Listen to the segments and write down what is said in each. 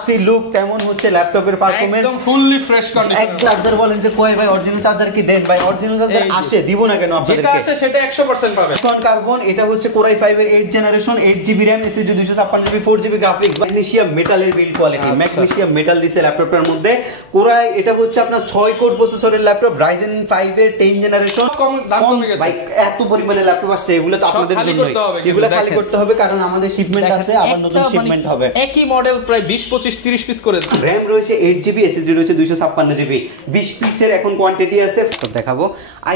আসি লুক কেমন হচ্ছে ল্যাপটপের পারফরম্যান্স একদম ফুললি ফ্রেশ কন্ডিশন। এক চার্জার বলেন যে কই ভাই অরিজিনাল চার্জার কি দেন ভাই, অরিজিনাল চার্জার আসে দিব না কেন আপনাদেরকে? যেটা আছে সেটা 100% পাবেন। Axon Carbon এটা হচ্ছে Core i5 এর 8 generation 8GB RAM SSD 256GB 4GB graphics magnesium মেটালের বিল্ড কোয়ালিটি ম্যাগনেসিয়াম মেটাল দিছে ল্যাপটপটার মধ্যে। Core i এটা হচ্ছে আপনার 6 কোর প্রসেসরের ল্যাপটপ Ryzen 5 এর 10 জেনারেশন। দাম কমে গেছে ভাই এত পরিমাণে ল্যাপটপ আসছে এগুলো তো আপনাদের জন্যই, এগুলো খালি করতে হবে কারণ আমাদের শিপমেন্ট আছে আবার নতুন শিপমেন্ট হবে। একই মডেল প্রায় 20 25 30 পিস করে RAM রয়েছে 8GB SSD রয়েছে 256GB 20 পিসের এখন কোয়ান্টিটি আছে। তো দেখাবো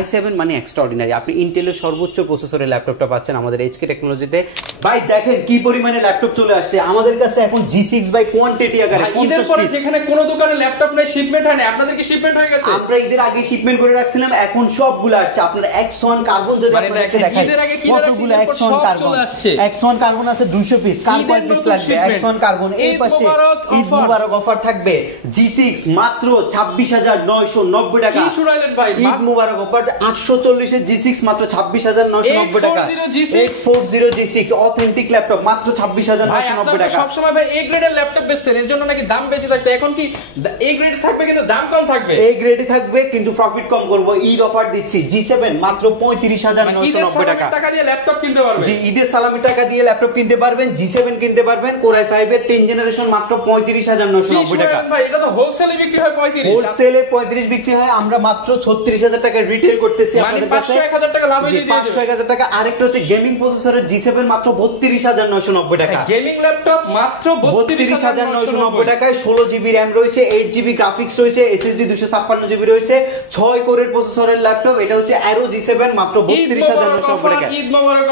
i7 মানে এক্সট্রাঅর্ডিনারি, আপনি ইন্টেলের সর্বোচ্চ প্রসেসরের ল্যাপটপটা পাচ্ছেন আমাদের HK টেকনোলজিতে। ভাই দেখেন কি পরিমাণে ল্যাপটপ চলে আসছে আমাদের কাছে এখন G6 বাই কোয়ান্টিটি আকারে 50 ঈদের পরে যেখানে কোনো দোকানে ল্যাপটপ নাই শিপমেন্ট হয় না, আপনাদের কি শিপমেন্ট হয়ে গেছে? আমরা ঈদের আগে শিপমেন্ট করে রাখছিলাম, এখন সবগুলো আসছে। আপনার Axon Carbon যদি আপনাদেরকে দেখাই কতগুলো Axon Carbon আসছে। Axon Carbon আছে 200 পিস, কার কয় পিস লাগবে? Axon Carbon এই পাশে ঈদ মুবারক অফার থাকবে। G6 মাত্র 26990 টাকা। কি শুনাইলেন ভাই? ঈদ মুবারক অফার 840 এর G6 মাত্র 26990 টাকা। 840 G6 অথেন্টিক ল্যাপটপ মাত্র 26990 টাকা। সব সময় ভাই এ গ্রেডের ল্যাপটপ বেচতেন, এর জন্য নাকি দাম বেশি থাকতো, এখন কি এ গ্রেড থাকবে কিন্তু দাম কম থাকবে? এ গ্রেডই থাকবে কিন্তু প্রফিট কম করব। ঈদ অফার দিচ্ছি G7 মাত্র 35990 টাকা। টাকা দিয়ে ল্যাপটপ কিনতে পারবেন। জি ঈদের সালামি টাকা দিয়ে ল্যাপটপ কিনতে পারবেন, G7 কিনতে পারবেন Core i5 এর 10 জেনারেশন মাত্র 35990 টাকা। ভাই এটা তো হোলসেলে বিক্রি হয় 35, হোলসেলে 35 বিক্রি হয়, আমরা মাত্র 36000 টাকা রিটেল করতেছি আপনাদের কাছে। 500-1000 টাকা লাভ দিয়ে দিই। 500-1000 টাকা। আরেকটা হচ্ছে গেমিং প্রসেসরের G7 মাত্র 32990 টাকা। গেমিং ল্যাপটপ মাত্র 32990 টাকায় 16GB RAM রয়েছে 8GB গ্রাফিক্স রয়েছে SSD 256GB রয়েছে 6 কোরের প্রসেসরের ল্যাপটপ। এটা হচ্ছে Aero G7 মাত্র 32990 টাকা। ঈদ মোবারক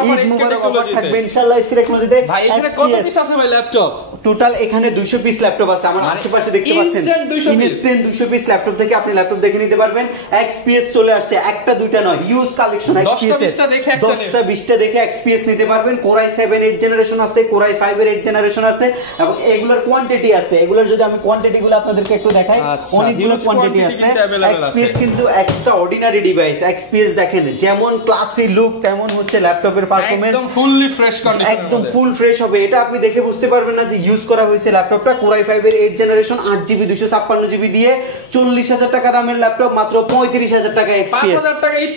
অফার থাকবে ইনশাআল্লাহ HK টেকনোলজিতে। ভাই এখানে কত পিস আছে ভাই ল্যাপটপ? টোটাল এখানে 200 পিস ল্যাপটপ আছে আমার আশেপাশে দেখতে পাচ্ছেন। ইনস্ট্যান্ট 200 পিস ল্যাপটপ থেকে আপনি ল্যাপটপ দেখে নিতে পারবেন। XPS চলে আসছে, একটা দুইটা নয়, হিউজ কালেকশন XPS এর। 10টা 20টা দেখে XPS নিতে পারবেন। Core i7 8 জেনারেশন আছে, Core i5 এর 8 জেনারেশন আছে এবং এগুলোর কোয়ান্টিটি আছে। এগুলোর যদি আমি কোয়ান্টিটি গুলো আপনাদেরকে একটু দেখাই, অনেকগুলো কোয়ান্টিটি আছে। XPS কিন্তু এক্সট্রা অর্ডিনারি ডিভাইস। XPS দেখেন যেমন ক্লাসি লুক তেমন হচ্ছে ল্যাপটপের পারফরম্যান্স একদম ফুললি ফ্রেশ কন্ডিশন, একদম ফুল ফ্রেশ হবে। এটা আপনি দেখে বুঝতে পারবেন না যে ইউজ করা হয়েছে ল্যাপটপটা। Core i5 এর 8 জেনারেশন 8GB 256GB দিয়ে 40000 টাকা দামের ল্যাপটপ মাত্র 35000 টাকা। XPS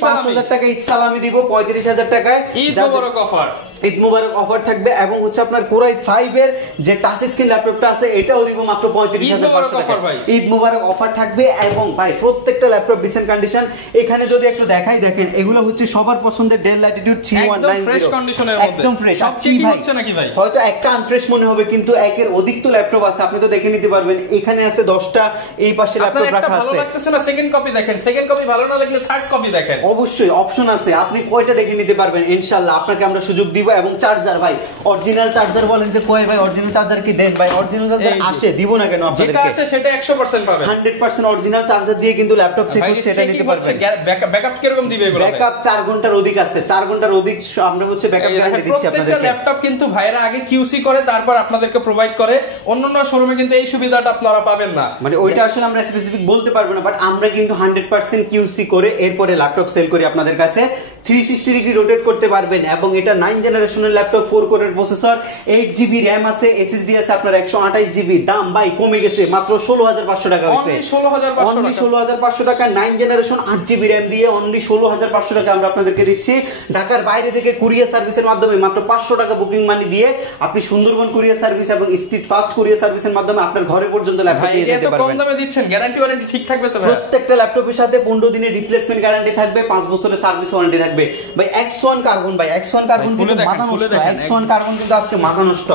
5000 টাকা ঈদ সালামি দিব 35000 টাকায়। ঈদ মোবারক অফার, ঈদ মুবারক অফার থাকবে এবং হচ্ছে আপনার Core i5 এর যে টাচ স্ক্রিন ল্যাপটপটা আছে এটাও দিব মাত্র 35500 টাকা। ঈদ মুবারক অফার থাকবে এবং ভাই প্রত্যেকটা ল্যাপটপ ডিসেন্ট কন্ডিশন। এখানে যদি একটু দেখাই দেখেন এগুলো হচ্ছে সবার পছন্দের Dell Latitude 3190 একদম ফ্রেশ কন্ডিশনের মধ্যে, একদম ফ্রেশ। সব চেকিং হচ্ছে নাকি ভাই? হয়তো একটা আনফ্রেশ মনে হবে কিন্তু একের অধিক তো ল্যাপটপ আছে, আপনি তো দেখে নিতে পারবেন। এখানে আছে 10টা, এই পাশে ল্যাপটপ রাখা আছে। ভালো লাগতেছে না সেকেন্ড কপি দেখেন, সেকেন্ড কপি ভালো না লাগলে থার্ড কপি দেখেন। অবশ্যই অপশন আছে, আপনি কয়টা দেখে নিতে পারবেন ইনশাআল্লাহ, আপনাকে আমরা সুযোগ দিব। এবং চার্জার ভাই অরিজিনাল চার্জার বলেন যে কয় ভাই অরিজিনাল চার্জার কি দেন ভাই, অরিজিনাল চার্জার আসে দিব না কেন আপনাদেরকে? যেটা আছে সেটা 100% পাবেন। 100% অরিজিনাল চার্জার দিয়ে কিন্তু ল্যাপটপ চেক হচ্ছে, এটা নিতে পারবেন। ব্যাকআপ কি রকম দিবে এগুলো? ব্যাকআপ 4 ঘন্টার অধিক আছে, 4 ঘন্টার অধিক আমরা হচ্ছে ব্যাকআপ গ্যারান্টি দিচ্ছি আপনাদেরকে। প্রত্যেকটা ল্যাপটপ কিন্তু ভাইরা আগে কিউসি করে তারপর আপনাদেরকে প্রোভাইড করে, অন্যান্য শোরুমে কিন্তু এই সুবিধাটা আপনারা পাবেন না। মানে ওইটা আসলে আমরা স্পেসিফিক বলতে পারবো না, বাট আমরা কিন্তু 100% কিউসি করে এরপরে ল্যাপটপ সেল করি আপনাদের কাছে। 360 ডিগ্রি রোটেট করতে পারবেন এবং এটা 9 জেনারেশনের ল্যাপটপ 4 কোরের প্রসেসর 8GB RAM আছে, SSD আছে আপনার 128GB। দাম ভাই কমে গেছে মাত্র 16500 টাকা হইছে। অনলি 16500 টাকা 9 জেনারেশন 8GB RAM দিয়ে অনলি 16500 টাকা আমরা আপনাদেরকে দিচ্ছি। ঢাকার বাইরে থেকে কুরিয়ার সার্ভিসের মাধ্যমে মাত্র 500 টাকা বুকিং মানি দিয়ে আপনি সুন্দরবন কুরিয়ার সার্ভিস এবং স্ট্রিট ফাস্ট কুরিয়ার সার্ভিসের মাধ্যমে আপনার ঘরে পর্যন্ত ল্যাপটপ নিয়ে যেতে পারবেন। কম দামে দিচ্ছেন, গ্যারান্টি ওয়ারেন্টি ঠিক থাকবে তো ভাই? প্রত্যেকটা ল্যাপটপের সাথে 15 দিনের রিপ্লেসমেন্ট গ্যারান্টি থাকবে, 5 বছরের সার্ভিস ওয়ারেন্টি থাকবে। ভাই Axon Carbon ভাই Axon Carbon কিন্তু মাথা নষ্ট। Axon Carbon কিন্তু আজকে মাথা নষ্ট।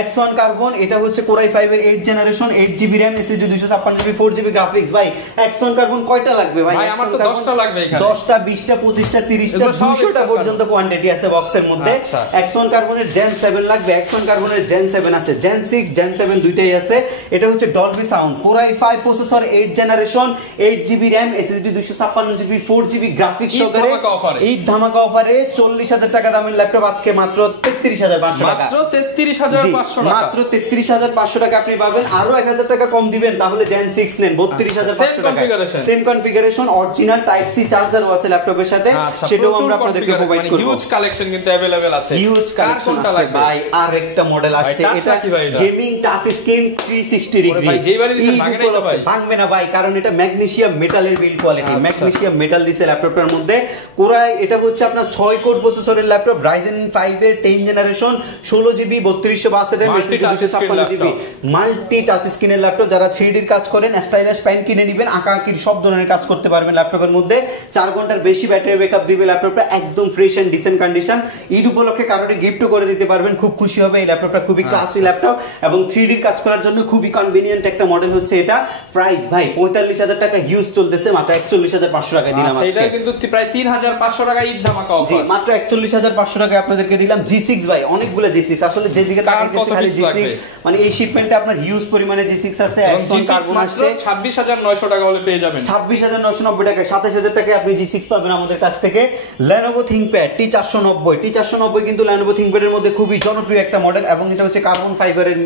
Axon Carbon এটা হচ্ছে Core i5 এর 8 generation 8GB RAM SSD 256GB 4GB graphics. ভাই Axon Carbon কয়টা লাগবে ভাই? আমার তো 10টা লাগবে এখানে। 10টা 20টা 25টা 30টা 200টা পর্যন্ত কোয়ান্টিটি আছে বক্সের মধ্যে। Axon Carbon এর Gen 7 লাগবে, Axon Carbon এর Gen 7 আছে, Gen 6 Gen 7 দুইটাই আছে। এটা হচ্ছে Dolby Sound Core i5 processor 8 generation 8GB RAM SSD 256GB 4GB graphics সহকারে। ঈদ ঈদ ধামাকা অফারে 40,000 টাকা দামের ল্যাপটপ আজকে মাত্র 33,500 টাকা, মাত্র 33,500 টাকা, মাত্র 33,500 টাকা আপনি পাবেন। আরো 1,000 টাকা কম দিবেন তাহলে জেন 6 নেন 32,500 টাকা, same configuration, original type C চার্জারও আছে ল্যাপটপের সাথে, সেটাও আমরা আপনাদেরকে প্রোভাইড করব। হিউজ কালেকশন কিন্তু अवेलेबल আছে, হিউজ কালেকশন আছে ভাই। আরেকটা মডেল আসছে, এটা গেমিং টাচ স্ক্রিন 360 ডিগ্রি ভাই, যেবারই দিছেন ভাঙবে না ভাই, ভাঙবে না ভাই, কারণ এটা ম্যাগনেসিয়াম মেটালের বিল্ড কোয়ালিটি, ম্যাগনেসিয়াম মেটাল দিছে ল্যাপটপটার মধ্যে। কোরাই এটা হচ্ছে আপনার 6 কোর প্রসেসরের ল্যাপটপ, Ryzen 5 এর 10 generation, 16 GB 3262 RAM, 256 GB multi touch স্ক্রিনের ল্যাপটপ। যারা 3D এর কাজ করেন, স্টাইলিশ পেন কিনে নেবেন, আঁকাআঁকির সব ধরনের কাজ করতে পারবেন ল্যাপটপের মধ্যে। 4 ঘন্টার বেশি ব্যাটারি ব্যাকআপ দিবে ল্যাপটপটা, একদম fresh and decent condition. Eid উপলক্ষে কারোর গিফটও করে দিতে পারবেন, খুব খুশি হবে। এই ল্যাপটপটা খুবই ক্লাসি ল্যাপটপ এবং 3D এর কাজ করার জন্য খুবই কনভিনিয়েন্ট একটা মডেল হচ্ছে এটা। প্রাইস ভাই 45,000 টাকা হিউজ চলতেছে, মাত্র 41,500 টাকা দিলাম আজকে। এটা কিন্তু প্রায় 3,500 টাকা ঈদ ধামাকা অফার। জি, মাত্র 41,500 টাকা আপনাদেরকে দিলাম। G6 ভাই, অনেকগুলো G6 আসলে যেদিকে তাকাইতেছি খালি G6, মানে এই শিপমেন্টে আপনার হিউজ পরিমাণে G6 আছে। Exxon Carbon আসছে 26,900 টাকা হলে পেয়ে যাবেন, 26,990 টাকা, 27,000 টাকায় আপনি G6 পাবেন আমাদের কাছ থেকে। Lenovo ThinkPad T490 কিন্তু Lenovo ThinkPad এর মধ্যে খুবই জনপ্রিয় একটা মডেল এবং এটা হচ্ছে কার্বন ফাইবারের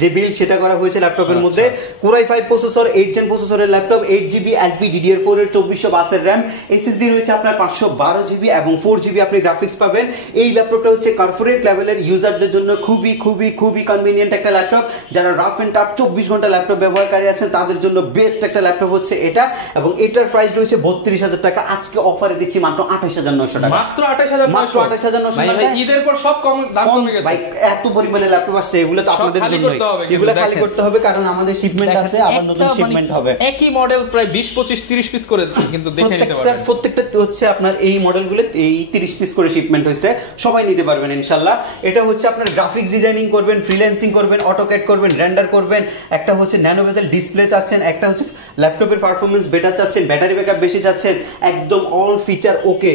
যে বিল্ড সেটা করা হয়েছে ল্যাপটপের মধ্যে। Core i5 প্রসেসর, 8 জেন প্রসেসরের ল্যাপটপ, 8GB LPDDR4 এর 2422 এর RAM, SSD রয়েছে আপনার 512GB এবং 4GB আপনি গ্রাফিক্স পাবেন। এই ল্যাপটপটা হচ্ছে কর্পোরেট লেভেলের ইউজারদের জন্য খুবই খুবই খুবই কনভিনিয়েন্ট একটা ল্যাপটপ। যারা রাফ এন্ড টাফ 24 ঘন্টা ল্যাপটপ ব্যবহারকারী আছেন তাদের জন্য বেস্ট একটা ল্যাপটপ হচ্ছে এটা, এবং এটার প্রাইস রয়েছে 32,000 টাকা। আজকে অফারে দিচ্ছি মাত্র 28,900 টাকা, মাত্র 28,900 টাকা। ঈদের পর সব কম দাম কমে গেছে ভাই, এত পরিমাণে ল্যাপটপ আসছে, এগুলো তো আপনাদের জন্যই, এগুলো খালি করতে হবে কারণ আমাদের শিপমেন্ট আছে, আবার নতুন শিপমেন্ট হবে। একই মডেল প্রায় 20 25 30 পিস করে কিন্তু দেখে নিতে পারবেন। প্রত্যেকটা হচ্ছে আপনার এই মডেলগুলো এই 30 পিস করে শিপমেন্ট হইছে, সবাই নিতে পারবেন ইনশাআল্লাহ। এটা হচ্ছে আপনার গ্রাফিক্স ডিজাইনিং করবেন, ফ্রিল্যান্সিং করবেন, অটোক্যাড করবেন, রেন্ডার করবেন, একটা হচ্ছে ন্যানো বেজেল ডিসপ্লে চাচ্ছেন, একটা হচ্ছে ল্যাপটপের পারফরম্যান্স বেটার চাচ্ছেন, ব্যাটারি ব্যাকআপ বেশি চাচ্ছেন, একদম all feature okay,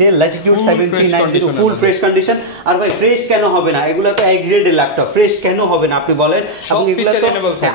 Dell Latitude 7390 full fresh condition. আর ভাই ফ্রেশ কেন হবে না, এগুলো তো এক গ্রেডের ল্যাপটপ, ফ্রেশ কেন হবে না আপনি বলেন? এবং এগুলো তো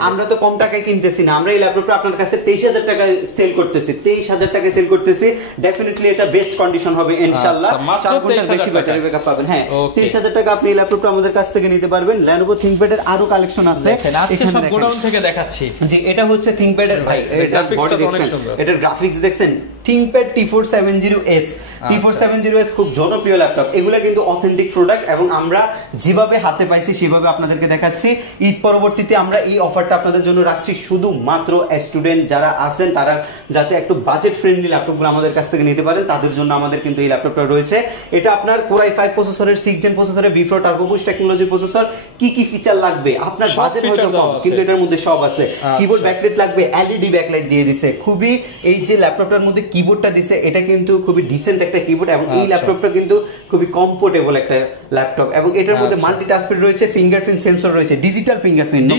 আমরা তো কম টাকায় কিনতেছি না, আমরা এই ল্যাপটপটা আপনার কাছে 23,000 টাকায় সেল করতেছি, 23,000 টাকায় সেল করতেছি। ডেফিনেটলি এটা বেস্ট কন্ডিশন হবে ইনশাআল্লাহ, 4 ঘন্টার বেশি ব্যাটারি ব্যাকআপ পাবেন। হ্যাঁ, 23,000 টাকা আপনি এই ল্যাপটপটা আমাদের কাছ থেকে নিতে পারবেন। Lenovo ThinkPad এর আরো কালেকশন আছে, এখানে সব গোডাউন থেকে দেখাচ্ছি। জি, এটা হচ্ছে ThinkPad এর ভাই, এটা বডি দেখছেন, এটার গ্রাফিক্স দেখছেন। ThinkPad T470S, T470S খুব জনপ্রিয় ল্যাপটপ, এগুলো কিন্তু অথেন্টিক প্রোডাক্ট এবং আমরা যেভাবে হাতে পাইছি সেভাবে আপনাদেরকে দেখাচ্ছি। ঈদ পরবর্তীতে আমরা এই অফারটা আপনাদের জন্য রাখছি, শুধুমাত্র স্টুডেন্ট যারা আছেন তারা যাতে একটু বাজেট ফ্রেন্ডলি ল্যাপটপগুলো আমাদের কাছ থেকে নিতে পারেন, তাদের জন্য আমাদের কিন্তু এই ল্যাপটপটা রয়েছে। এটা আপনার Core i5 প্রসেসরের 6 জেন প্রসেসরের V4 turbo boost technology processor. কি কি ফিচার লাগবে আপনার বাজেট হয়তো কম, কিন্তু এটার মধ্যে সব আছে। কিবোর্ড ব্যাকলাইট লাগবে, LED ব্যাকলাইট দিয়ে দিয়েছে। খুবই এই যে ল্যাপটপটার মধ্যে কিবোর্ডটা দিয়েছে এটা কিন্তু খুবই ডিসেন্ট একটা কিবোর্ড এবং এই ল্যাপটপটা কিন্তু খুবই কমফোর্টেবল একটা ল্যাপটপ এবং এটার মধ্যে মাল্টি টাচপ্যাড রয়েছে, ফিঙ্গারপ্রিন্ট সেন্সর রয়েছে, digital fingerprint, not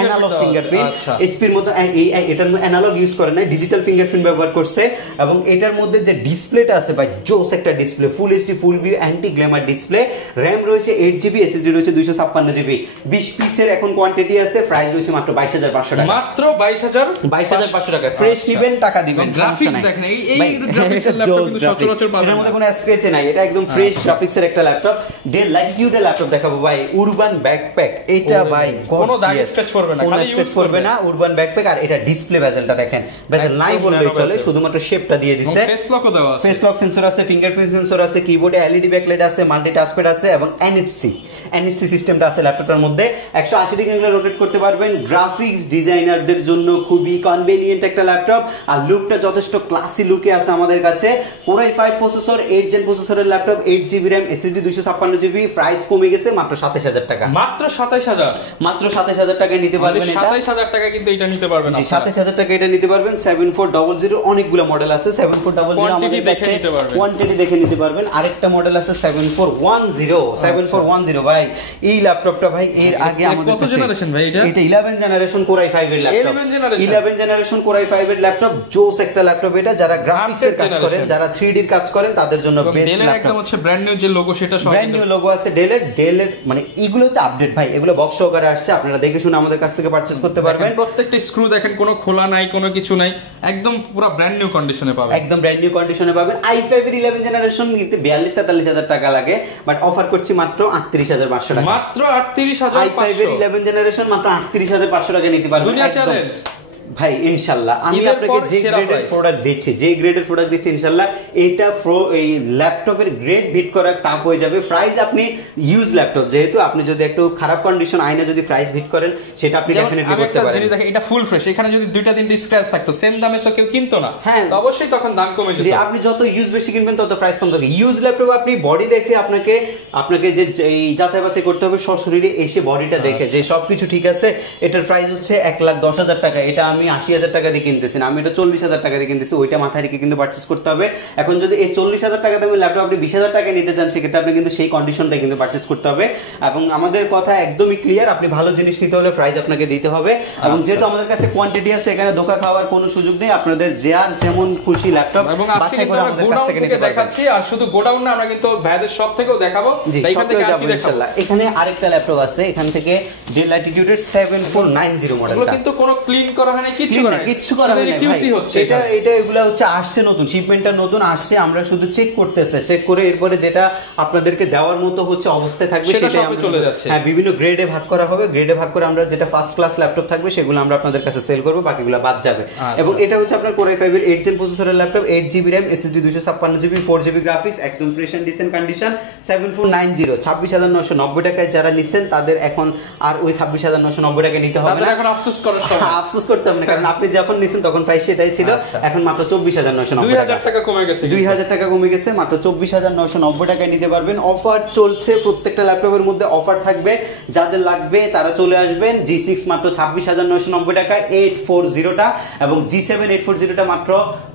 analog fingerprint. এইচপির মতো এটার মধ্যে অ্যানালগ ইউজ করে না, ডিজিটাল ফিঙ্গারপ্রিন্ট ব্যবহার করছে। এবং এটার মধ্যে যে ডিসপ্লেটা আছে ভাই, জোস একটা ডিসপ্লে, ফুল HD full view anti Glamour display. RAM রয়েছে 8GB, SSD রয়েছে 256GB, 20 পিসের এখন কোয়ান্টিটি আছে। প্রাইস রয়েছে মাত্র 22,500 টাকা, মাত্র 22,500 টাকা। ফ্রেশ নিবেন, টাকা দিবেন। গ্রাফিক্স দেখেন, এই গ্রাফিক্সের ল্যাপটপ কিন্তু সচরাচর পাবেন না, এর মধ্যে কোনো স্ক্র্যাচ নাই, এটা একদম ফ্রেশ গ্রাফিক্সের একটা ল্যাপটপ। ডেল ল্যাটিটিউডের ল্যাপটপ দেখাবো ভাই, উরবান ব্যাকপ্যাক। এটা ভাই কোনো দাগ স্ক্র্যাচ করবে না, খালি ইউজ করবে না, উরবান ব্যাকপ্যাক। আর এটা ডিসপ্লে বেজেলটা দেখেন, বেজেল নাই বললেই চলে, শুধুমাত্র শেপটা দিয়ে দিয়েছে। ফেস লকও দেওয়া আছে, ফেস লক সেন্সর আছে, ফিঙ্গারপ্রিন্ট সেন্সর আছে, কিবোর্ডে LED ব্যাকলাইট আছে, মাল্টি টাচপ্যাড আছে এবং NFC সিস্টেমটা আছে ল্যাপটপটার মধ্যে। 180 ডিগ্রি রোটেট করতে পারবেন। গ্রাফিক্স ডিজাইনারদের জন্য খুবই কনভিনিয়েন্ট একটা ল্যাপটপ আর লুকটা যথেষ্ট ক্লাসি লুকে আছে আমাদের কাছে। Core i5 প্রসেসর, 8 জেন প্রসেসরের laptop, 8GB RAM, SSD 256GB। Price কমে গেছে মাত্র 27,000 টাকা, মাত্র 27,000, মাত্র 27,000 টাকায় নিতে পারবেন। 27,000 টাকা কিন্তু এটা নিতে পারবেন, 27,000 টাকা এটা নিতে পারবেন। 7400 অনেকগুলো মডেল আছে, 7400 আমাদের কাছে কোয়ান্টিটি দেখে নিতে পারবেন। আরেকটা মডেল আছে 7410 ভাই, এই ল্যাপটপটা ভাই এর আগে আমাদের কত জেনারেশন ভাই? এটা 11 জেনারেশন Core i5 এর ল্যাপটপ, 11 জেনারেশন Core i5 এর ল্যাপটপ, জোস একটা ল্যাপটপ এটা। যারা গ্রাফিক্সের কাজ করেন, যারা 3D এর কাজ করেন তাদের জন্য বেস্ট ল্যাপটপ। একদম হচ্ছে ব্র্যান্ড নিউ যে লোগো সেটা সহ ব্র্যান্ড নিউ লোগো আছে ডেলের মানে এগুলো হচ্ছে আপডেট ভাই, এগুলো বক্স সহকারে আসছে, আপনারা দেখে শুনে আমাদের কাছ থেকে পারচেজ করতে পারবেন। প্রত্যেকটা স্ক্রু দেখেন কোনো খোলা নাই, কোনো কিছু নাই, একদম পুরো ব্র্যান্ড নিউ কন্ডিশনে পাবেন, একদম ব্র্যান্ড নিউ কন্ডিশনে পাবেন। i5 এর 11 জেনারেশন নিতে 42-43,000 টাকা লাগে, বাট অফার করছি মাত্র 38,500 টাকা, মাত্র 38,500। i5 এর 11 জেনারেশন মাত্র 38,500 টাকা নিতে পারবেন। দুনিয়া চ্যালেঞ্জ ভাই ইনশাআল্লাহ আমি আপনাকে যে গ্রেডের প্রোডাক্ট দিচ্ছি ইনশাআল্লাহ এটা এই ল্যাপটপের গ্রেড বিট করা টাফ হয়ে যাবে। প্রাইস আপনি ইউজ ল্যাপটপ যেহেতু আপনি যদি একটু খারাপ কন্ডিশন আইনা যদি প্রাইস বিট করেন সেটা আপনি ডেফিনেটলি করতে পারেন। জিনিস দেখেন এটা ফুল ফ্রেশ, এখানে যদি দুইটা তিনটা স্ক্র্যাচ থাকতো সেম দামে তো কেউ কিনতো না, তো অবশ্যই তখন দাম কমে যেত। যে আপনি যত ইউজ বেশি কিনবেন তত প্রাইস কম থাকবে। ইউজ ল্যাপটপ আপনি বডি দেখে আপনাকে যে এই যাচাই বাছাই করতে হবে সশরীরে এসে বডিটা দেখে যে সবকিছু ঠিক আছে। এটার প্রাইস হচ্ছে 1,10,000 টাকা, এটা আমি 80,000 টাকা দিয়ে কিনতেছি না, আমি এটা 40,000 টাকা দিয়ে কিনতেছি, ওইটা মাথায় রেখে কিন্তু পারচেজ করতে হবে। এখন যদি এই 40,000 টাকা দামের ল্যাপটপ আপনি 20,000 টাকা নিতে চান সেক্ষেত্রে আপনি কিন্তু সেই কন্ডিশনটা কিন্তু পারচেজ করতে হবে। এবং আমাদের কথা একদমই ক্লিয়ার, আপনি ভালো জিনিস নিতে হলে প্রাইস আপনাকে দিতে হবে। এবং যেহেতু আমাদের কাছে কোয়ান্টিটি আছে এখানে ধোকা খাওয়ার কোনো সুযোগ নেই, আপনাদের যেমন খুশি ল্যাপটপ বাছাই করে আমাদের কাছ থেকে নিতে দেখাচ্ছি। আর শুধু গোডাউন না, আমরা কিন্তু ভাইদের সব থেকেও দেখাবো, এখান থেকে আর কি দেখাবো। এখানে আরেকটা ল্যাপটপ আছে, এখান থেকে ডেল ল্যাটিটিউড এর 7490 মডেলটা, এগুলো কিন্তু কোনো ক্লিন করা হয় না, কিচ্ছু করা হয় না, কিউসি হচ্ছে। এটা এগুলা হচ্ছে আসছে নতুন, শিপমেন্টটা নতুন আসছে, আমরা শুধু চেক করতেছে, চেক করে এরপরে যেটা আপনাদেরকে দেওয়ার মতো হচ্ছে অবস্থায় থাকবে সেটাই আমরা চলে যাচ্ছে। হ্যাঁ, বিভিন্ন গ্রেডে ভাগ করা হবে, গ্রেডে ভাগ করে আমরা যেটা ফার্স্ট ক্লাস ল্যাপটপ থাকবে সেগুলো আমরা আপনাদের কাছে সেল করব, বাকিগুলো বাদ যাবে। এবং এটা হচ্ছে আপনার Core i5 এর 8 জেন প্রসেসরের laptop, 8GB RAM, SSD 256GB, 4GB graphics, একদম ফ্রেশ এন্ড ডিসেন্ট কন্ডিশন, 7490 26,990 টাকায় যারা নিছেন তাদের এখন আর ওই 26,990 টাকা নিতে হবে না, এখন আফসোস করার সময়, আফসোস করতে হবে না, কারণ আপনি যখন নিছেন তখন প্রাইস সেটাই ছিল, এখন মাত্র 24,990 2000 টাকা কমে গেছে, 2000 টাকা কমে গেছে, মাত্র 24,990 টাকায় নিতে পারবেন। অফার চলছে, প্রত্যেকটা ল্যাপটপের মধ্যে অফার থাকবে, যাদের লাগবে তারা চলে আসবেন। G6 মাত্র 26,990 টাকা 840টা, এবং G7 840টা মাত্র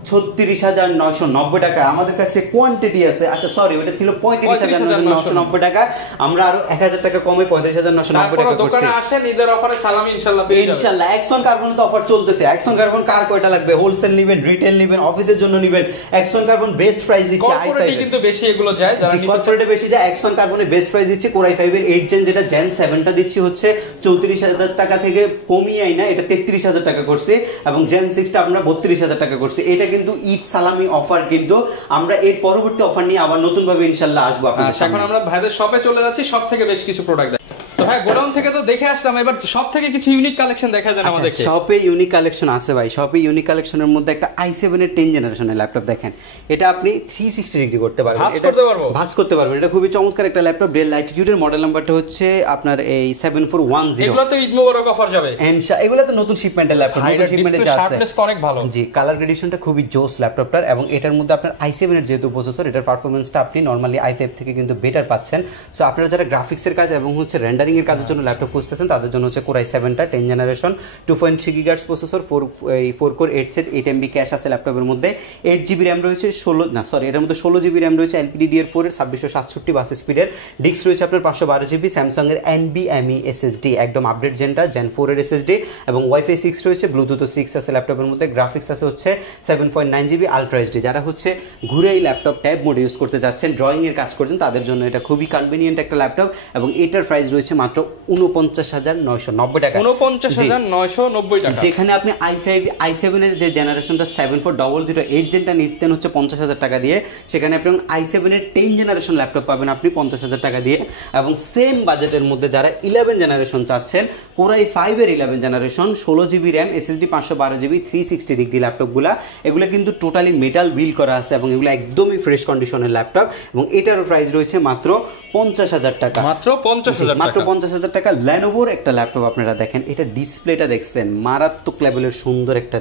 36,990 টাকা। আমাদের কাছে কোয়ান্টিটি আছে, আচ্ছা সরি ওটা ছিল 35,990 টাকা, আমরা আরো 1000 টাকা কমে 35,990 টাকা করছি। দোকানে আসেন, ঈদের অফারে সালামি ইনশাআল্লাহ পেয়ে যাবেন। ইনশাআল্লাহ Axon Carbon তো অফার চলতেছে। Axon Carbon কার কয়টা লাগবে, হোলসেল নেবেন, রিটেল নেবেন, অফিসের জন্য নেবেন, Axon Carbon বেস্ট প্রাইস দিচ্ছে। কর্পোরেটে কিন্তু বেশি এগুলো যায়, যারা নিতে কর্পোরেটে বেশি যায়, Axon Carbon এ বেস্ট প্রাইস দিচ্ছে। Core i5 এর 8 জেন যেটা Gen 7টা দিচ্ছি হচ্ছে 34,000 টাকা থেকে কমিয়ে আইনা এটা 33,000 টাকা করছে, এবং Gen 6টা আমরা 32,000 টাকা করছে। এটা কিন্তু ঈদ সালামি অফার, কিন্তু আমরা এর পরবর্তী অফার নিয়ে আবার নতুন ভাবে ইনশাআল্লাহ আসবো আপনাদের সামনে। এখন আমরা ভাইদের শপে চলে যাচ্ছি, সব থেকে বেশ কিছু প্রোডাক্ট। তো ভাই গোডাউন থেকে তো দেখে আসলাম, এবার সব থেকে কিছু ইউনিক কালেকশন দেখায় দেন আমাদেরকে। শপে ইউনিক কালেকশন আছে ভাই, শপে ইউনিক কালেকশনের মধ্যে একটা i7 এর 10 জেনারেশনের ল্যাপটপ দেখেন, এটা আপনি 360 ডিগ্রি করতে পারবেন, ভাঁজ করতে পারবেন, এটা খুবই চমৎকার একটা ল্যাপটপ। ডেল ল্যাটিটিউডের মডেল নাম্বারটা হচ্ছে আপনার এই 7410। এগুলো তো ঈদ মোবারক অফার যাবে, এগুলো তো নতুন শিপমেন্টের ল্যাপটপ, নতুন শিপমেন্টে যা আছে অনেক ভালো। জি, কালার গ্রেডেশনটা খুবই জোস ল্যাপটপটার, এবং এটার মধ্যে আপনার i7 এর যেহেতু প্রসেসর, এটার পারফরম্যান্সটা আপনি নরমালি i5 থেকে কিন্তু বেটার পাচ্ছেন। সো আপনারা যারা গ্রাফিক্সের কাজ এবং হচ্ছে রেন্ডারিং এর কাজের জন্য ল্যাপটপ খুঁজতেছেন তাদের জন্য হচ্ছে Core i7টা 10 generation 2.3 GHz processor, 4 core 8 set 8 MB cash আছে ল্যাপটপের মধ্যে, 8GB RAM রয়েছে, এর মধ্যে 16GB RAM রয়েছে LPDDR4 এর 2667 বাস স্পিডের, ডিস্ক রয়েছে আপনার 512GB, স্যামসাং এর NVMe SSD একদম আপডেট জেনটা Gen 4 এর SSD, এবং Wi-Fi 6 রয়েছে, ব্লুটুথ 6 আছে ল্যাপটপের মধ্যে, গ্রাফিক্স আছে হচ্ছে 7.9GB আলট্রা HD। যারা হচ্ছে ঘুরে এই ল্যাপটপ ট্যাব মোড ইউজ করতে যাচ্ছেন, ড্রয়িং এর কাজ করছেন, তাদের জন্য এটা খুবই কনভিনিয়েন্ট একটা ল্যাপটপ, এবং এটার প্রাইস রয়েছে মাত্র 49,990 টাকা, 49,990 টাকা। যেখানে আপনি i7 এর যে জেনারেশনটা 7400 জেনটা নিতেন হচ্ছে 50,000 টাকা দিয়ে, সেখানে আপনি i7 এর 10 জেনারেশন ল্যাপটপ পাবেন আপনি 50,000 টাকা দিয়ে। এবং সেম বাজেটের মধ্যে যারা 11 জেনারেশন চাচ্ছেন, Core i5 এর 11 generation 16GB RAM, SSD 512GB, 360 degree ল্যাপটপগুলা, এগুলো কিন্তু টোটালি মেটাল বিল করা আছে, এবং এগুলো একদমই ফ্রেশ কন্ডিশনের ল্যাপটপ, এবং এটার প্রাইস রয়েছে মাত্র 50,000 টাকা, মাত্র 50,000 টাকা। Lenovoর একটা ল্যাপটপ আপনারা দেখেন, এটা ডিসপ্লেটা দেখছেন মারাত্মক লেভেলের সুন্দর একটা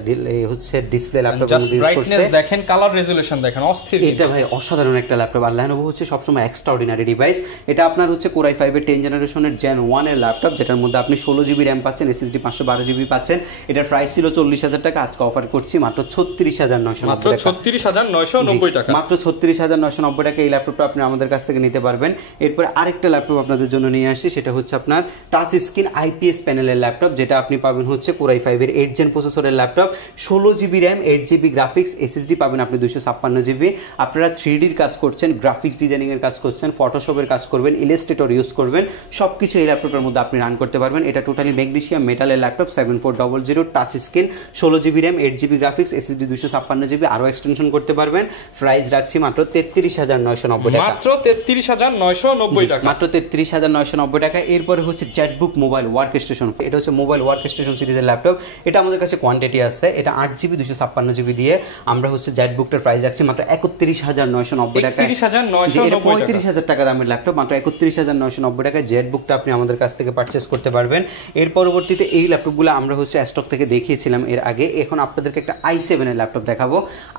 হচ্ছে ডিসপ্লে ল্যাপটপ ইউজ করছে, দেখেন কালার রেজোলিউশন দেখেন অস্থির, এটা ভাই অসাধারণ একটা ল্যাপটপ। আর Lenovo হচ্ছে সবসময় এক্সট্রাঅর্ডিনারি ডিভাইস। এটা আপনার হচ্ছে Core i5 এর 10 জেনারেশনের Gen 1 এর ল্যাপটপ, যেটার মধ্যে আপনি 16GB RAM পাচ্ছেন, SSD 512GB পাচ্ছেন। এটার প্রাইস ছিল 40,000 টাকা, আজকে অফার করছি মাত্র 36,990 টাকা, 36,990 টাকা, মাত্র 36,990 টাকা। এই ল্যাপটপটা আপনি আমাদের কাছ থেকে নিতে পারবেন। এরপর আরেকটা ল্যাপটপ আপনাদের জন্য নিয়ে আসছি, সেটা হচ্ছে আপনার টাচ স্ক্রিন আইপিএস প্যানেলের ল্যাপটপ, যেটা আপনি পাবেন হচ্ছে Core i5 এর 8 জেন প্রসেসরের laptop, 16GB RAM, 8GB graphics, SSD পাবেন আপনি 256GB। আপনারা 3D র কাজ করছেন, গ্রাফিক্স ডিজাইনিং এর কাজ করছেন, ফটোশপের কাজ করবেন, ইলাস্ট্রেটর ইউজ করবেন, সবকিছু এই ল্যাপটপের মধ্যে আপনি রান করতে পারবেন। এটা টোটালি ম্যাগনেসিয়াম মেটালের laptop, 7400 touch screen, 16GB RAM, 8GB graphics, SSD 256GB, আরো এক্সটেনশন করতে পারবেন। প্রাইস রাখছি মাত্র 33990 টাকা, মাত্র 33990 টাকা, মাত্র 33990 টাকা। এরপরে হচ্ছে জেটবুক মোবাইল ওয়ার্ক স্টেশন, এটা হচ্ছে মোবাইল ওয়ার্ক স্টেশন সিরিজের ল্যাপটপ। এটা আমাদের কাছে কোয়ান্টিটি আছে, এটা 8GB 256GB দিয়ে আমরা হচ্ছে জেটবুকটার প্রাইস রাখছি মাত্র 31990 টাকা, 35000 টাকা দামের ল্যাপটপ, মাত্র 31990 টাকা জেটবুকটা আপনি আমাদের কাছ থেকে পারচেস করতে পারবেন। এর পরবর্তীতে এই ল্যাপটপগুলো আমরা হচ্ছে স্টক থেকে দেখিয়েছিলাম এর আগে, এখন আপনাদেরকে একটা i7 এর ল্যাপটপ দেখাবো।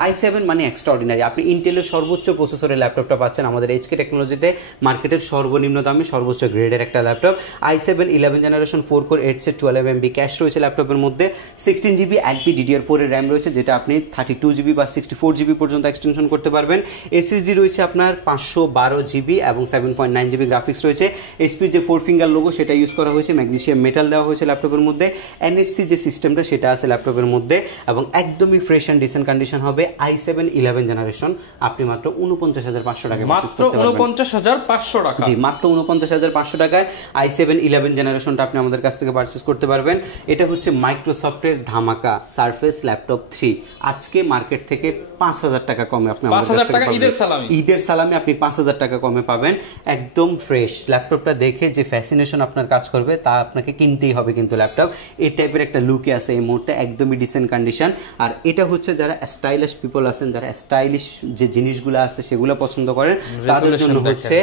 i7 মানে এক্সট্রাঅর্ডিনারি, আপনি ইন্টেলের সর্বোচ্চ প্রসেসরের ল্যাপটপটা পাচ্ছেন আমাদের এইচকে টেকনোলজিতে, মার্কেটের সর্বনিম্ন দামে সর্বোচ্চ গ্রেডের একটা laptop. i7 11 generation 4 core 8 set 12MB cash রয়েছে ল্যাপটপের মধ্যে, 16GB LP DDR4 এর র্যাম রয়েছে, যেটা আপনি 32GB বা 64GB পর্যন্ত এক্সটেনশন করতে পারবেন। SSD রয়েছে আপনার 512GB এবং 7.9GB গ্রাফিক্স রয়েছে। এইচপির যে 4 ফিঙ্গার লোগো সেটা ইউজ করা হয়েছে, ম্যাগনেসিয়াম মেটাল দেওয়া হয়েছে ল্যাপটপের মধ্যে, NFC যে সিস্টেমটা সেটা আছে ল্যাপটপের মধ্যে, এবং একদমই ফ্রেশ অ্যান্ড ডিসেন্ট কন্ডিশন হবে। i7 11 জেনারেশন আপনি মাত্র 49500 টাকা, মাত্র 49500 টাকা, জি মাত্র 49500 টাকায় i7 11 জেনারেশনটা আপনি আমাদের কাছ থেকে পারচেজ করতে পারবেন। এটা হচ্ছে মাইক্রোসফটের ধামাকা সারফেস ল্যাপটপ 3, আজকে মার্কেট থেকে 5000 টাকা কমে আপনি আমাদের কাছ থেকে পাবেন। ঈদের সালামি আপনি 5000 টাকা কমে পাবেন, একদম ফ্রেশ। ল্যাপটপটা দেখে যে ফ্যাসিনেশন আপনার কাজ করবে তা আপনাকে কিনতেই হবে কিন্তু ল্যাপটপ, এই টাইপের একটা লুকে আছে এই মুহূর্তে, একদমই ডিসেন্ট কন্ডিশন। আর এটা হচ্ছে যারা স্টাইলিশ পিপল আছেন, যারা স্টাইলিশ যে জিনিসগুলো আছে সেগুলো পছন্দ করেন, তাদের জন্য হচ্ছে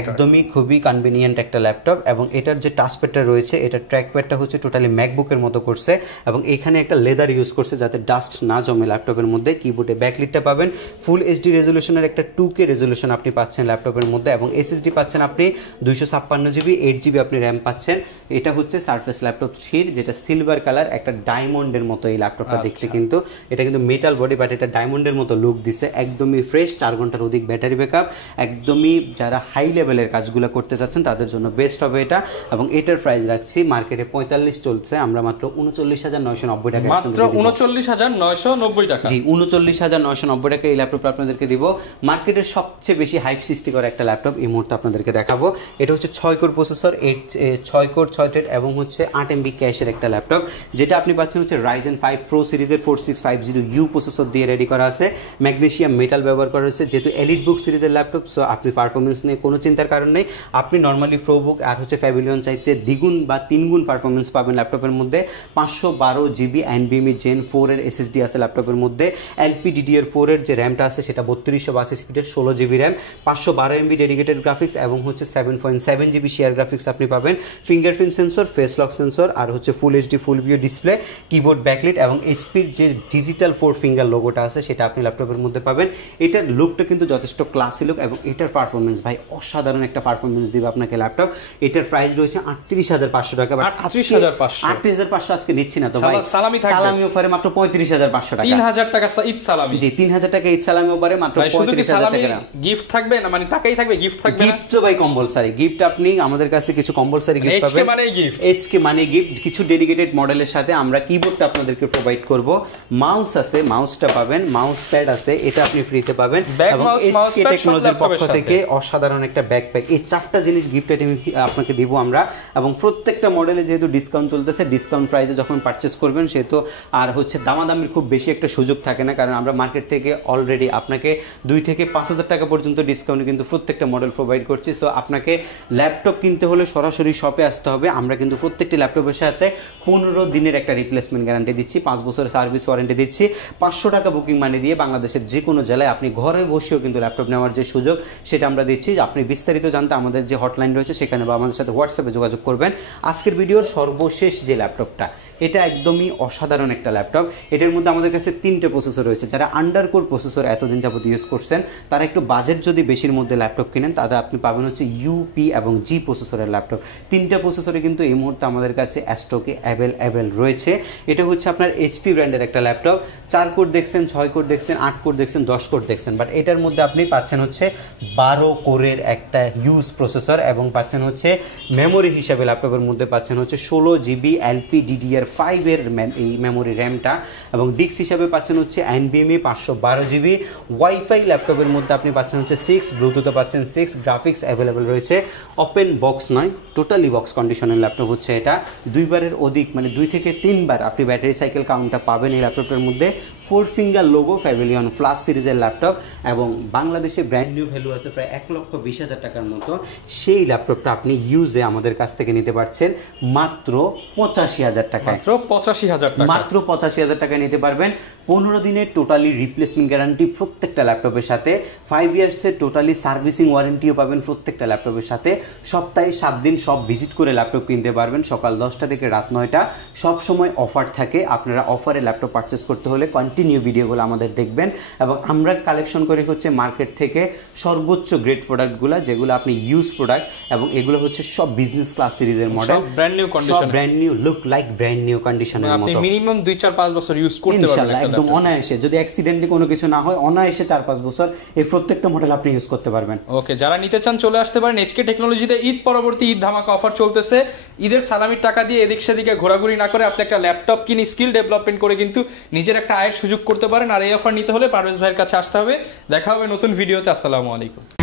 একদমই খুবই কনভিনিয়েন্ট একটা ল্যাপটপ। এবং এটার যে টাচপ্যাডটা রয়েছে, এটার ট্র্যাকপ্যাডটা হচ্ছে টোটালি ম্যাকবুকের মতো করছে, এবং এখানে একটা লেদার ইউজ করছে যাতে ডাস্ট না জমে ল্যাপটপের মধ্যে। কিবোর্ডে ব্যাকলিটটা পাবেন, ফুল এইচডি রেজলিউশনের একটা 2K রেজলিউশন আপনি পাচ্ছেন ল্যাপটপের মধ্যে, এবং SSD পাচ্ছেন আপনি 256GB, 8GB আপনি র্যাম পাচ্ছেন। এটা হচ্ছে সারফেস ল্যাপটপ 3, যেটা সিলভার কালার, একটা ডায়মন্ডের মতো এই ল্যাপটপটা দেখতে, কিন্তু এটা কিন্তু মেটাল বডি বাট এটা ডায়মন্ডের মতো লুক দিছে, একদমই ফ্রেশ, 4 ঘন্টার অধিক ব্যাটারি ব্যাকআপ, একদমই যারা হাই লেভেলের কাজগুলো করতে চাচ্ছেন তাদের জন্য বেস্ট হবে এটা। এবং এটার প্রাইস রাখছি মার্কেটে 45 চলছে, আমরা মাত্র 39990 টাকা, মাত্র 39990 টাকা, জি 39990 টাকা এই ল্যাপটপটা আপনাদেরকে দিব। মার্কেটের সবচেয়ে বেশি হাইপ সৃষ্টি করা একটা ল্যাপটপ এই মুহূর্তে আপনাদেরকে দেখাবো। এটা হচ্ছে 6 কোর প্রসেসর, 6 কোর 6 থ্রেড এবং হচ্ছে 8MB ক্যাশের একটা ল্যাপটপ, যেটা আপনি পাচ্ছেন হচ্ছে Ryzen 5 Pro সিরিজের 4650U প্রসেসর দিয়ে রেডি করা আছে, ম্যাগনেসিয়াম মেটাল ব্যবহার করা হয়েছে। যেহেতু এলিট বুক সিরিজের ল্যাপটপ, সো আপনি পারফরমেন্স নিয়ে কোনো চিন্তার কারণ নেই, আপনি নর্মালি প্রোবুক আর হচ্ছে প্যাভিলিয়ন চাইতে দ্বিগুণ বা 3 গুণ পারফরমেন্স পাবেন ল্যাপটপের মধ্যে। 512GB NVMe Gen 4 এর SSD আছে ল্যাপটপের মধ্যে, LP DDR4 এর যে র্যামটা আছে সেটা 3282 স্পিডের 16GB RAM, 512MB dedicated graphics এবং হচ্ছে 7.7GB শেয়ার গ্রাফিক্স আপনি পাবেন, fingerprint sensor, face lock sensor, আর হচ্ছে full HD full view display, keyboard backlit, এবং এইচপির যে ডিজিটাল 4 ফিঙ্গার লোগোটা আছে সেটা আপনি ল্যাপটপের মধ্যে পাবেন। এটার লুকটা কিন্তু যথেষ্ট ক্লাসি লুক, এবং এটার পারফরমেন্স ভাই অসাধারণ একটা পারফরমেন্স দিবে আপনাকে ল্যাপটপ। এটার প্রাইস রয়েছে 38500 টাকা, 38500 আজকে নিচ্ছি না তো ভাই, সালামি অফারে মাত্র 35500 টাকা, 3000 টাকা ঈদ সালামি, জি 3000 টাকা ঈদ সালামি অফারে মাত্র 35000 টাকা। গিফট থাকবে না, মানে টাকাই থাকবে, গিফট থাকবে না, গিফট তো ভাই কম্পালসারি, গিফট আপনি আমাদের কাছে কিছু কম্পালসারি গিফট পাবেন, HK মানে গিফট, HK মানে গিফট, কিছু ডেডিকেটেড মডেলের সাথে আমরা কিবোর্ডটা আপনাদেরকে প্রোভাইড করব, মাউস আছে, মাউসটা পাবেন, মাউস প্যাড আছে, এটা আপনি ফ্রিতে পাবেন, এবং HK টেকনোলজির পক্ষ থেকে অসাধারণ একটা ব্যাকপ্যাক, এই 4টা জিনিস গিফট আইটেম আপনাকে দিব আমরা। এবং প্রত্যেকটা মডেলে যেহেতু ডিসকাউন্ট চলতেছে, ডিসকাউন্ট প্রাইসে যখন পারচেজ করবেন সেহেতু আর হচ্ছে দামাদামির খুব বেশি একটা সুযোগ থাকে না, কারণ আমরা মার্কেট থেকে অলরেডি আপনাকে 2 থেকে 5000 টাকা পর্যন্ত ডিসকাউন্টে কিন্তু প্রত্যেকটা মডেল প্রোভাইড করছি। সো আপনাকে ল্যাপটপ কিনতে হলে সরাসরি শপে আসতে হবে। আমরা কিন্তু প্রত্যেকটি ল্যাপটপের সাথে 15 দিনের একটা রিপ্লেসমেন্ট গ্যারান্টি দিচ্ছি, 5 বছরের সার্ভিস ওয়ারেন্টি দিচ্ছি, 500 টাকা বুকিং মানি দিয়ে বাংলাদেশের যে কোনো জেলায় আপনি ঘরে বসেও কিন্তু ল্যাপটপ নেওয়ার যে সুযোগ সেটা আমরা দিচ্ছি। আপনি বিস্তারিত জানতে আমাদের যে হটলাইন রয়েছে সেখানে বা আমাদের সাথে হোয়াটসঅ্যাপে যোগাযোগ করবেন। আজকের ভিডিওর সর্বশেষ যে ল্যাপটপটা, এটা একদমই অসাধারণ একটা ল্যাপটপ। এটার মধ্যে আমাদের কাছে 3টে প্রসেসর রয়েছে। যারা আন্ডারকোর প্রসেসর এতদিন যাবত ইউজ করছেন, তারা একটু বাজেট যদি বেশির মধ্যে ল্যাপটপ কিনেন, তাহলে আপনি পাবেন হচ্ছে ইউপি এবং জি প্রসেসরের ল্যাপটপ। 3টা প্রসেসরে কিন্তু এই মুহূর্তে আমাদের কাছে স্টকে অ্যাভেলেবেল রয়েছে। এটা হচ্ছে আপনার এইচপি ব্র্যান্ডের একটা ল্যাপটপ। 4 কোর দেখছেন, 6 কোর দেখছেন, 8 কোর দেখছেন, 10 কোর দেখছেন, বাট এটার মধ্যে আপনি পাচ্ছেন হচ্ছে 12 কোরের একটা হিউজ প্রসেসর এবং পাচ্ছেন হচ্ছে মেমোরি হিসাবে ল্যাপটপের মধ্যে পাচ্ছেন হচ্ছে 16 জিবি LPDDR5 এর এই মেমোরি র্যামটা, এবং ডিস্ক হিসাবে পাচ্ছেন হচ্ছে NVMe 512 জিবি। ওয়াইফাই ল্যাপটপের মধ্যে আপনি পাচ্ছেন হচ্ছে 6, ব্লুটুথে পাচ্ছেন 6, গ্রাফিক্স অ্যাভেলেবেল রয়েছে। ওপেন বক্স নয়, টোটালি বক্স কন্ডিশনের ল্যাপটপ হচ্ছে এটা। 2 বারের অধিক মানে 2 থেকে 3 বার আপনি ব্যাটারি সাইকেল কাউন্টটা পাবেন এই ল্যাপটপের মধ্যে। 4 ফিঙ্গার লোগো, প্যাভিলিয়ন প্লাস সিরিজের ল্যাপটপ, এবং বাংলাদেশে ব্র্যান্ড নিউ ভ্যালু আছে প্রায় 1,20,000 টাকার মতো। সেই ল্যাপটপটা আপনি ইউজে আমাদের কাছ থেকে নিতে পারছেন মাত্র 85,000 টাকায়। মাত্র 85,000 টাকা, মাত্র 85,000 টাকায় নিতে পারবেন। 15 দিনের টোটালি রিপ্লেসমেন্ট গ্যারান্টি প্রত্যেকটা ল্যাপটপের সাথে। 5 ইয়ার্সের টোটালি সার্ভিসিং ওয়ারেন্টিও পাবেন প্রত্যেকটা ল্যাপটপের সাথে। সপ্তাহে 7 দিন সব ভিজিট করে ল্যাপটপ কিনতে পারবেন, সকাল 10টা থেকে রাত 9টা। সব সময় অফার থাকে। আপনারা অফারে ল্যাপটপ পারচেস করতে হলে কন্টিনিউ ভিডিওগুলো আমাদের দেখবেন, এবং আমরা কালেকশন করে হচ্ছে মার্কেট থেকে সর্বোচ্চ গ্রেড প্রোডাক্টগুলো, যেগুলো আপনি ইউজ প্রোডাক্ট, এবং এগুলো হচ্ছে সব বিজনেস ক্লাস সিরিজের model, brand new condition, brand new look like brand new কন্ডিশনের মতো। আপনি মিনিমাম 2-4-5 বছর ইউজ করতে পারবেন ইনশাআল্লাহ, একদম অনায়াসে। যদি অ্যাক্সিডেন্টলি কোনো কিছু না হয়, অনায়াসে 4-5 বছর এই প্রত্যেকটা মডেল আপনি ইউজ করতে পারবেন। ওকে, যারা নিতে চান চলে আসতে পারেন এইচকে টেকনোলজিতে। ঈদ পরবর্তী ঈদ ধামাকা অফার চলতেছে। ঈদের সালামির টাকা দিয়ে এদিক সেদিকে ঘোরাঘুরি না করে আপনি একটা ল্যাপটপ কিনে স্কিল ডেভেলপমেন্ট করে কিন্তু নিজের একটা আয়ের সুযোগ করতে পারেন। আর এই অফার নিতে হলে পারভেজ ভাইয়ের কাছে আসতে হবে। দেখা হবে নতুন ভিডিওতে। আসসালামু আলাইকুম।